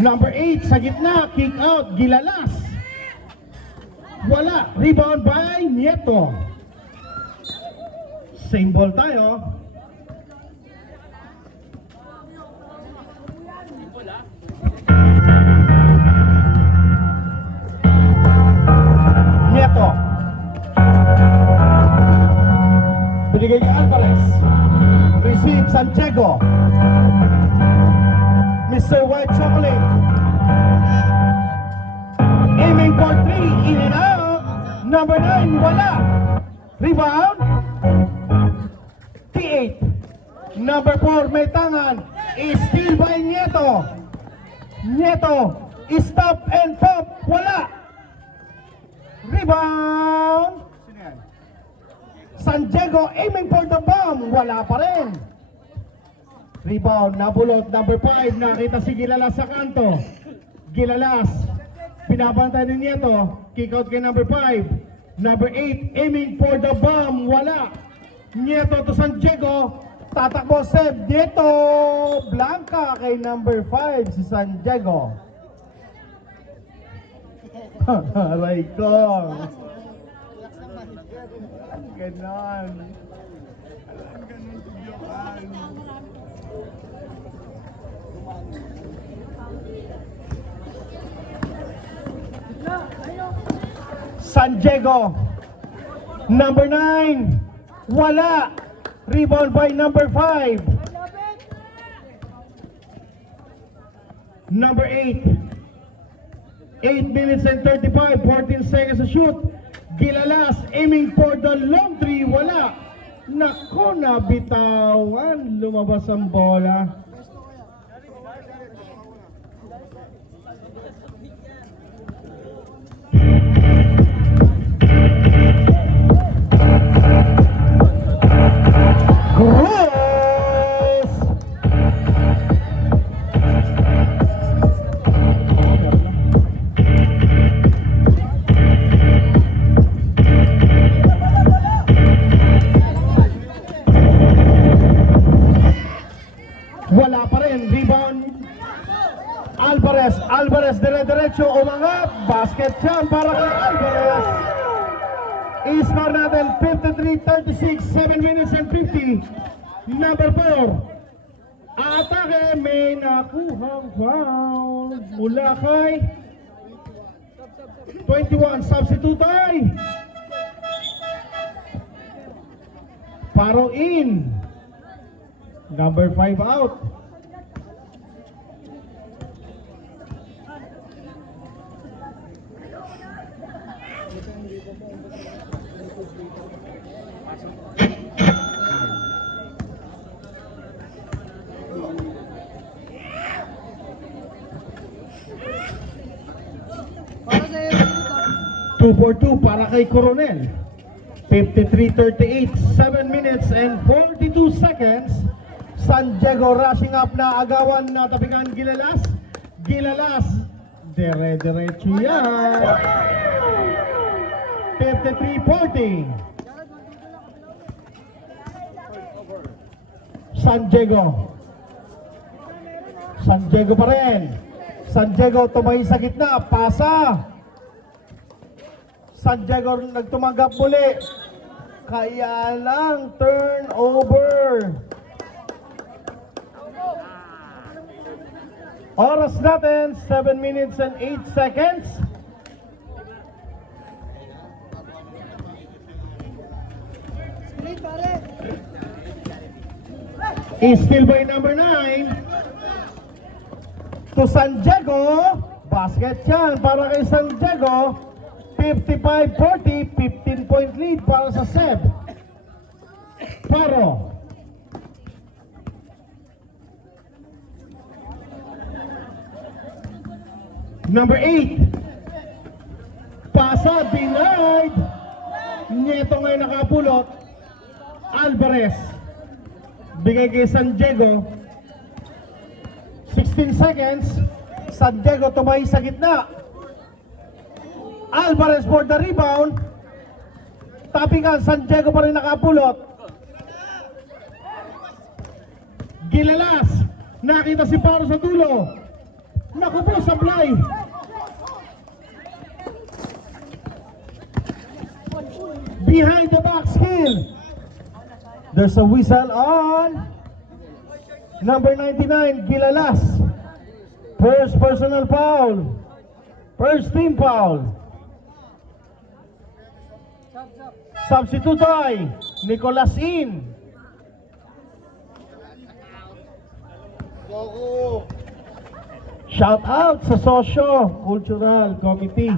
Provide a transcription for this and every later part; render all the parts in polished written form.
Number 8 sa gitna, kick out, Gilalas. Wala, rebound by Nieto. Same ball tayo. Nieto. Binigay kay Alvarez. Receive Santiago. Mr. White Chocolate. Aiming for 3, in and out. Number 9, wala. Rebound. T8. Number 4, may tangan. Steal by Nieto. Nieto. Stop and pop. Wala. Rebound. San Diego aiming for the bomb. Wala pa rin. Rebound, nabulot. Number 5, nakita si Gilalas sa kanto. Gilalas. Pinabantay ni Nieto. Kick out kay number 5. Number 8, aiming for the bomb. Wala. Nieto to San Diego. Tatakbo save. Nieto. Blanca kay number 5 si San Diego. Aray ko. Ganon. Alam ganon tudyokan. San Diego. Number 9. Wala. Rebound by number 5. Number 8. 8 minutes and 35. 14 seconds to shoot. Gilalas aiming for the long three. Wala. Nako, nabitawan. Lumabas ang bola. Cross! 'Wala pa rin. Rebound. Alvarez dire-diretso umangat. Basket yan para kay Alvarez. I-score natin 53-36, 7 minutes and 50. Number 4. Atake, may nakuhang foul mula kay 21. Substitute ay Paro in. Number 5 out. Two for 2 para kay Coronel. 53-38, 7 minutes and 42 seconds. San Diego rushing up na agawan na tapikan Gilalas. Gilalas, dire-diretso yan. 53-40. San Diego. San Diego pa rin. San Diego tumahi sa gitna. Pasa. San Diego nagtumanggap muli. Kaya lang turnover. Oras natin 7 minutes and 8 seconds. Steal by number 9 to San Diego. Basket yan para kay San Diego. 55-40, 15-point lead para sa Seb. Paro. Number 8. Pasa, denied. Nieto ngayon nakapulot. Alvarez. Bigay kay San Diego. 16 seconds. San Diego tumahi sa gitna. Alvarez for the rebound. Tapingan, San Diego pa rin nakapulot. Gilalas. Nakita si Paro sa dulo. Naku po, sablay. Behind the box kill. There's a whistle on number 99, Gilalas. First personal foul. First team foul. Substitute ay Nicolas In. Shout out sa Socio Cultural Committee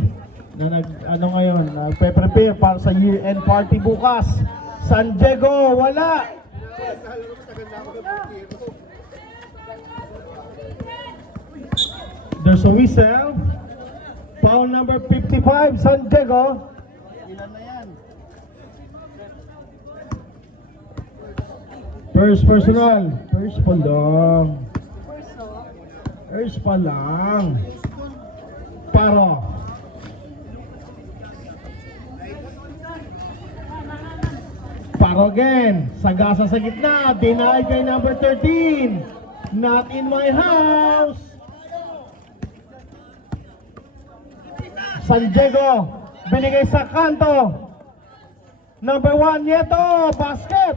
na nagpe-prepare para sa year-end party bukas. San Diego, wala. There's a whistle. Foul number 55, San Diego. Ilan na yan? First personal. First pa lang. First pa lang. Paro. Paro again. Sagasa sa gitna. Denied kay number 13. Not in my house. San Diego. Binigay sa kanto. Number 1, Nieto. Basket.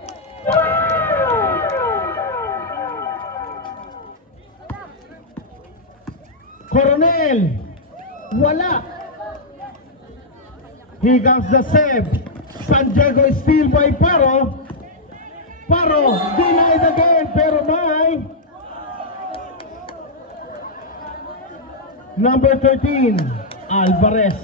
Coronel, wala. Here comes the save. San Diego is steal by Paro. Paro denied again, pero may number 13, Alvarez.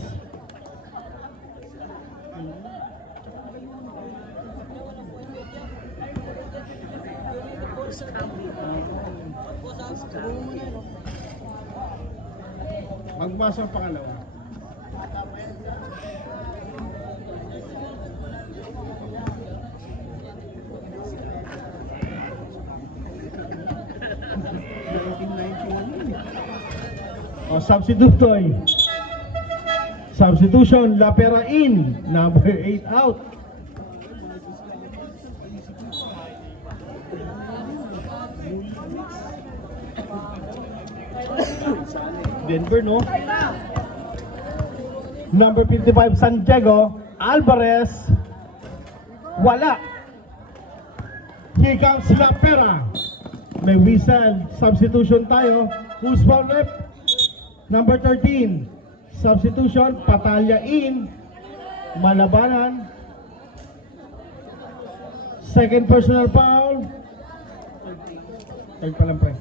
Magbasa ang pangalawa. Substitutoy. Substitution, Lapera in. Number 8 out. Denver, no? Number 55, San Diego, Alvarez. Wala. Here comes Lapera. May whistle. Substitution tayo. Who's foul left? Number 13. Substitution, Patalya in. Malabanan. Second personal foul. Third pa lang, pre.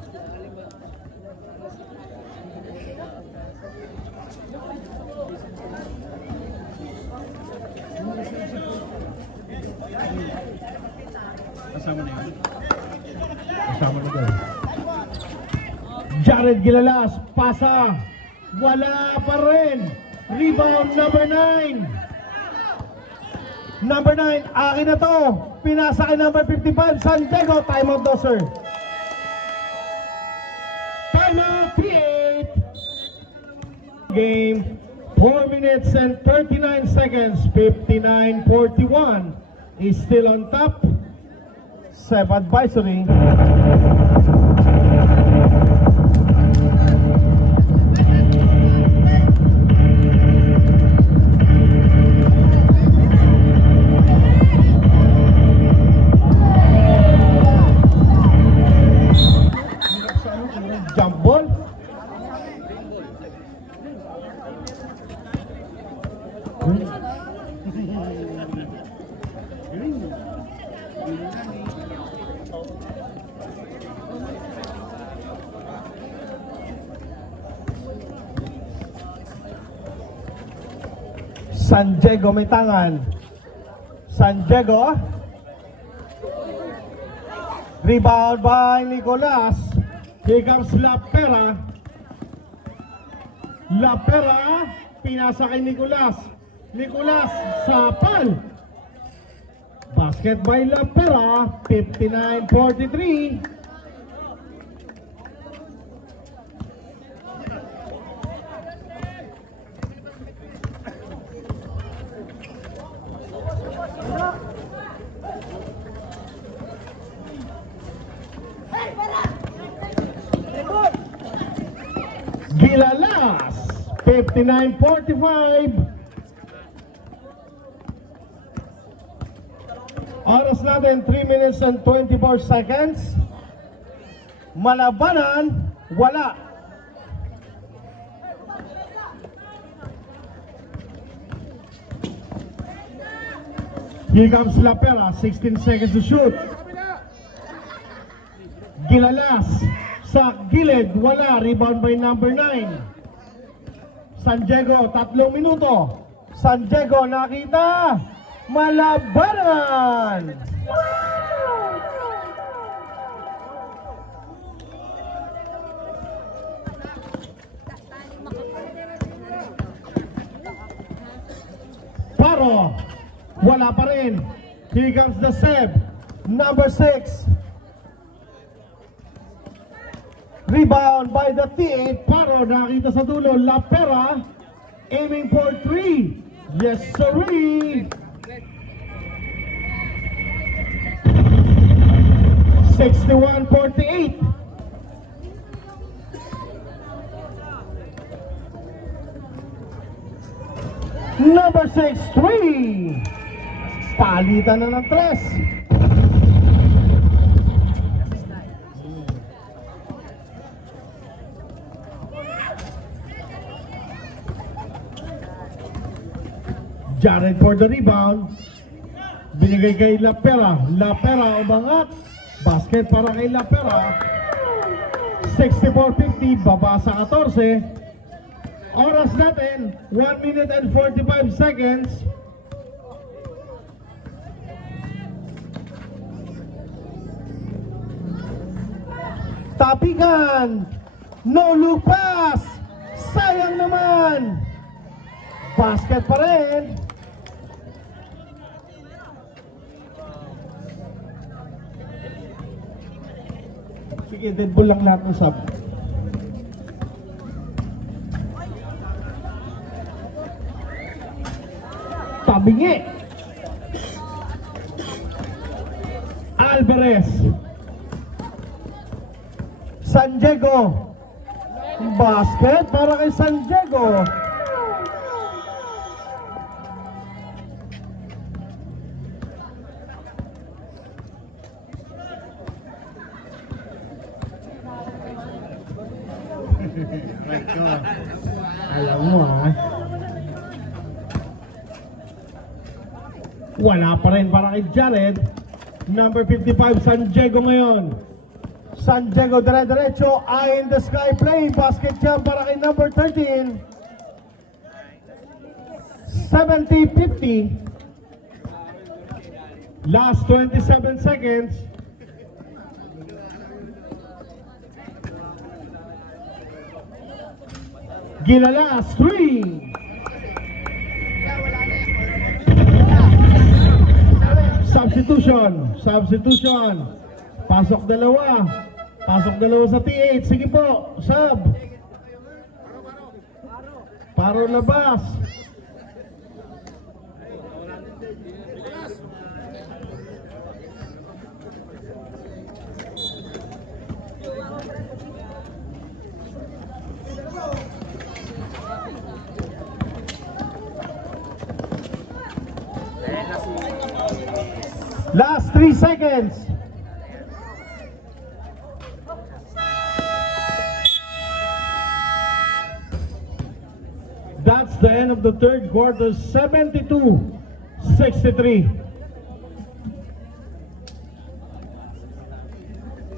Kasama na yun. Kasama na doon. Jared Gilalas, pasa. Wala pa rin. Rebound number 9. Number 9, akin na to. Pinasa kay number 55, San Diego. Timeout daw, sir. Timeout, P8. Game, 4 minutes and 39 seconds. 59-41 is still on top. Sep advisory. Jump ball. San Diego may tangan. San Diego. Rebound by Nicolas. Here comes Lapera. Lapera. Pinasa kay Nicolas. Nicolas sapal. Basket by Lapera. 59-43. 59-45. Oras natin 3 minutes and 24 seconds. Malabanan, wala. Here comes Lapera, 16 seconds to shoot. Gilalas, sa gilid, wala. Rebound by number 9. San Diego, 3 minuto. San Diego, nakita. Malabanan! Paro, wala pa rin. Here comes the Seb, number 6. Rebound by the T8. Paro, nakita sa dulo. Lapera, aiming for 3. Yes, sirree! 61-48. Number 6, 3. Palitan na ng 3. Jared for the rebound. Binigay kay Lapera. Lapera umangat. Basket para kay Lapera. 64-50, baba sa 14. Oras natin, 1 minute and 45 seconds. Tapikan. No look pass. Sayang naman. Basket pa rin. Sige, dead ball lang lahat ng sub. Tabingi. Alvarez. San Diego. Basket para kay San Diego. Alam mo wala pa rin para kay Jared. Number 55, San Diego ngayon. San Diego dire-diretso, eye in the sky play. Basket jump para kay number 13. 70-50. Last 27 seconds. Gilalas, 3. Substitution. Pasok dalawa sa T8. Sige po, sub. Paro labas. Last 3 seconds. That's the end of the third quarter, 72-63.